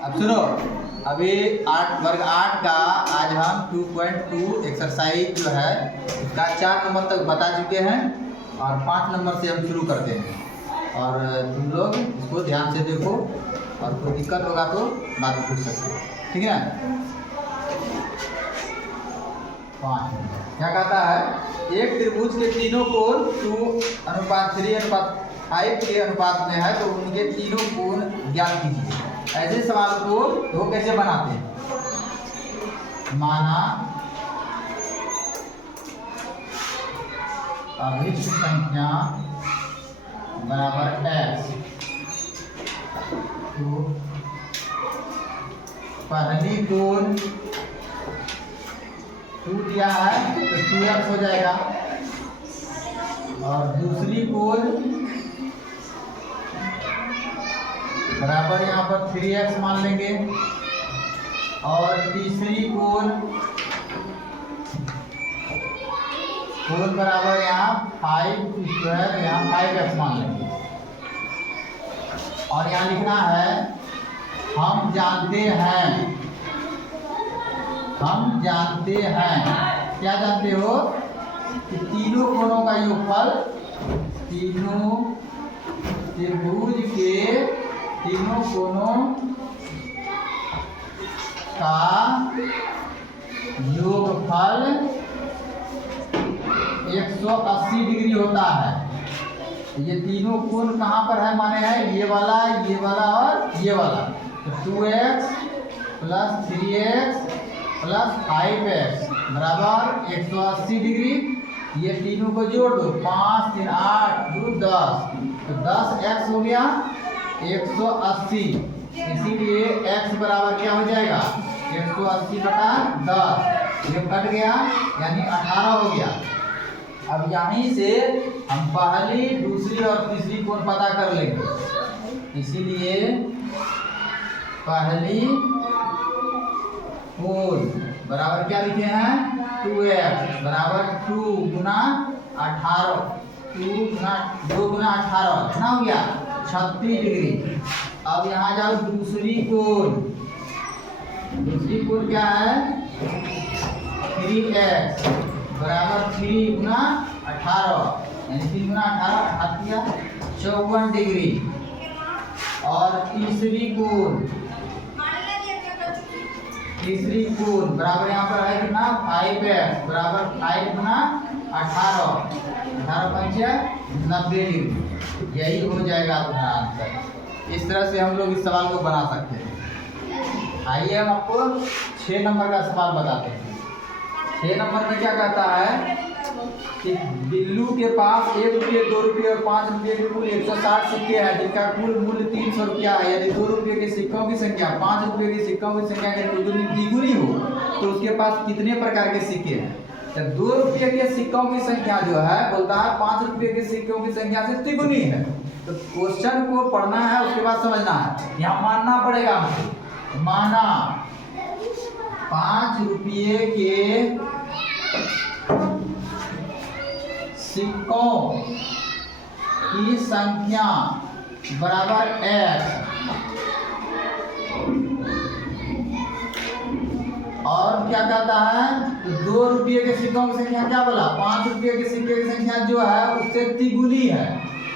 अब सुनो, अभी 8 वर्ग 8 का आज हम 2.2 एक्सरसाइज जो है उसका 4 नंबर तक बता चुके हैं और 5 नंबर से हम शुरू करते हैं। और तुम लोग इसको ध्यान से देखो और कोई दिक्कत होगा तो बाद में पूछ सकते हो, ठीक है। 5 नंबर क्या कहता है, एक त्रिभुज के तीनों कोण 2:3:5 के अनुपात में है तो उनके तीनों कोण ज्ञात कीजिए। ऐसे सवाल को तो कैसे बनाते हैं, माना अभिष्ट संख्या बराबर x, तो पहली कोण 2 दिया है तो 2x हो जाएगा और दूसरी कोण बराबर यहाँ पर 3x मान लेंगे और तीसरी कोण बराबर यहाँ 5 स्क्वायर, यहाँ 5x मान लेंगे। और यहाँ लिखना है हम जानते हैं, क्या जानते हो कि तीनों कोणों का योगफल, तीनों त्रिभुज के तीनों कोणों का योगफल 180 डिग्री होता है। ये तीनों कोण कहाँ पर है, माने है ये वाला और ये वाला, तो 2x + 3x + 5x बराबर 180 डिग्री। ये तीनों को जोड़ दो, 5 3 8 2 10, तो 10x हो गया 180। इसीलिए x बराबर क्या हो जाएगा 180/10, ये कट गया यानी 18 हो गया। अब यहीं से हम पहली, दूसरी और तीसरी कोण पता कर लेंगे। इसीलिए पहली कोण बराबर क्या लिखे हैं 2x बराबर 2 गुना 18, 2 गुना 18 कितना हो गया 36 डिग्री। अब यहाँ जाओ दूसरी कोण क्या है 3x बराबर 3 गुना 18 यानी 3 गुना 18 54 डिग्री। और तीसरी कोण बराबर यहाँ पर है कितना 5x बराबर 5 गुना 18 90 डिग्री। यही हो जाएगा अपना आंसर। इस तरह से हम लोग इस सवाल को बना सकते हैं। आइए हम आपको 6 नंबर का सवाल बताते हैं। 6 नंबर में क्या कहता है कि बिल्लू के पास 1 रुपये 2 रुपये और 5 रुपये के कुल 160 सिक्के हैं जिनका कुल मूल्य 300 रुपया है। यदि 2 रुपये के सिक्कों की संख्या 5 रुपये के सिक्कों की संख्या के द्विगुनी हो तो उसके पास कितने प्रकार के सिक्के हैं। तो 2 रुपये के सिक्कों की संख्या जो है बोलता है 5 रुपये के सिक्कों की संख्या से द्विगुनी है। तो क्वेश्चन को पढ़ना है उसके बाद समझना है। यहाँ मानना पड़ेगा हमको, माना 5 रुपये के सिक्कों की संख्या बराबर x और क्या कहता है तो 2 रुपये के सिक्कों की संख्या क्या बोला 5 रुपये के सिक्के की संख्या जो है उससे तिगुनी है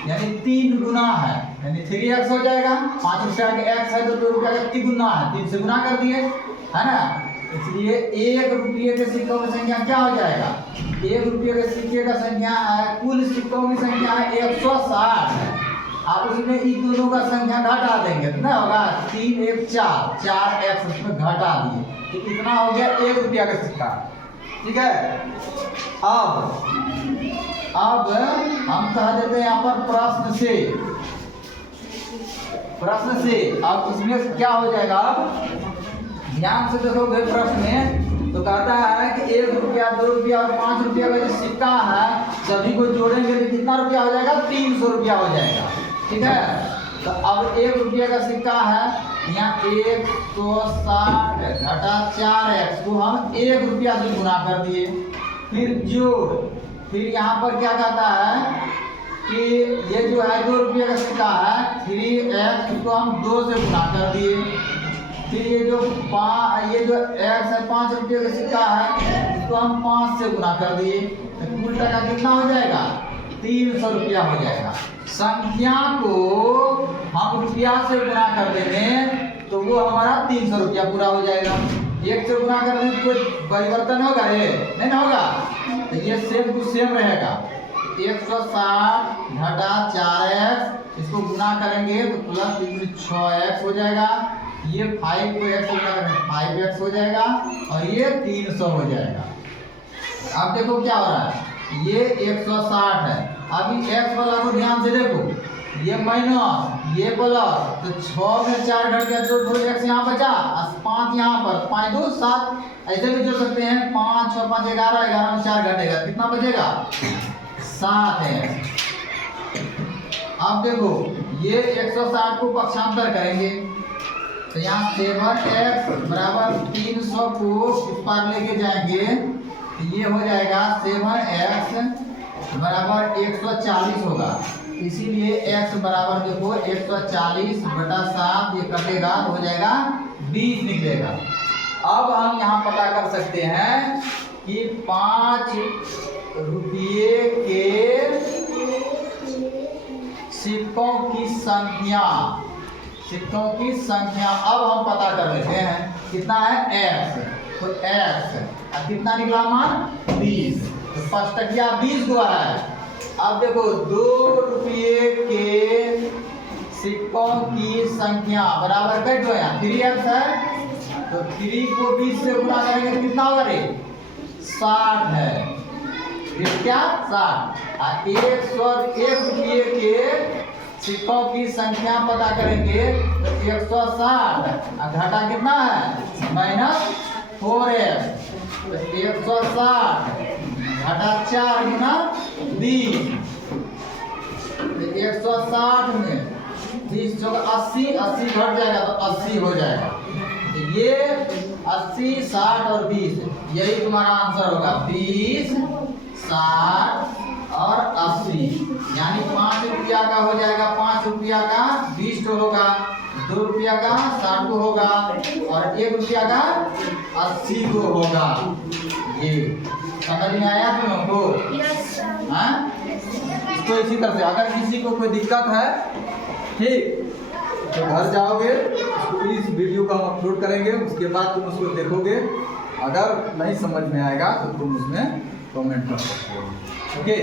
यानी 3 गुना है यानी 3x हो जाएगा। 5 रुपया के x है तो 2 रुपया का तिगुना है, 3 से गुना कर दिए है ना। इसलिए 1 रुपये के सिक्कों की संख्या क्या हो जाएगा 1 रुपये के सिक्के का संख्या है, कुल सिक्कों की संख्या है 160 है। आप उसमें इन दोनों का संख्या घटा देंगे तो ना होगा 3 1 4x उसमें घटा दिए तो कितना हो गया 1 रुपया का सिक्का, ठीक है। अब हम कह देते हैं यहाँ पर प्रश्न से। अब इसमें क्या हो जाएगा, ध्यान से देखोगे प्रश्न में तो कहता है कि 1 रुपया 2 रुपया और 5 रुपया का जो सिक्का है सभी को जोड़ेंगे तो कितना रुपया हो जाएगा 300 रुपया हो जाएगा, ठीक है। तो अब 1 रुपये का सिक्का है, यहाँ 160 घटा 4x को हम 1 रुपया से गुना कर दिए, फिर जोड़, फिर यहाँ पर क्या कहता है कि ये जो है 2 रुपये का सिक्का है 3x को हम 2 से गुना कर दिए, फिर ये जो x है 5 रुपये का सिक्का है, इसको हम 5 से गुना कर दिए तो कुल टका कितना हो जाएगा? 300 रुपया हो जाएगा। संख्या को हम रुपया से गुना कर देंगे तो वो हमारा 300 रुपया पूरा हो जाएगा। 1 से गुना कर देंगे तो कोई परिवर्तन होगा? ये नहीं ना होगा, तो ये सेम टू सेम रहेगा। 160 घटा 4x, इसको गुना करेंगे तो प्लस 6x हो जाएगा। ये 5 को x से गुना करेंगे 5x हो जाएगा और ये 300 हो जाएगा। अब देखो क्या हो रहा है, ये 160 है। अभी x वाला को ध्यान से देखो, ये माइनस ये प्लस, तो 6 में 4 घट गया तो x यहाँ बचा, 5 यहाँ पर, 5 2 7, ऐसे भी जोड़ सकते हैं। 5 6 5 11, 11 में 4 घटेगा, कितना बचेगा? 7 है। अब देखो ये 160 को पक्षांतर करेंगे तो यहाँ 7x बराबर 300 को इस पार लेके जाएंगे तो ये हो जाएगा 7x बराबर 140 होगा। इसीलिए x बराबर देखो 140 बटा 7, ये कटेगा तो हो जाएगा 20 निकलेगा। अब हम यहाँ पता कर सकते हैं कि 5 रुपये के सिक्कों की संख्या अब हम पता कर लेते हैं। कितना है? x, तो x कितना निकला मान? 20, तो 5 टकिया 20 हुआ है। अब देखो 2 रुपये के सिक्कों की संख्या बराबर कट गया 3x है, तो 3 को 20 से गुना करेंगे कितना होगा रे? 60 है। फिर क्या? 60। 101 रुपये के सिक्कों की संख्या पता करेंगे तो 160 घटा कितना है? -4x, तो 160 घटा 4 गुना 20, तो 160 में 20 जो 80 घट जाएगा तो 80 हो जाएगा। तो ये 80 60 और 20 यही तुम्हारा आंसर होगा। 20 60 और 80, यानी 5 रुपया का हो जाएगा। 5 रुपया का 20 तो होगा, 2 रुपया का 60 को होगा और 1 रुपया का 80 को होगा। ये समझ में आया तुम लोगों को? हाँ, इसको इसी तरह से अगर किसी को कोई दिक्कत है ठीक तो घर जाओगे, इस वीडियो को हम अपलोड करेंगे, उसके बाद तुम उसको देखोगे। अगर नहीं समझ में आएगा तो तुम उसमें कमेंट कर सकते हो। ओके।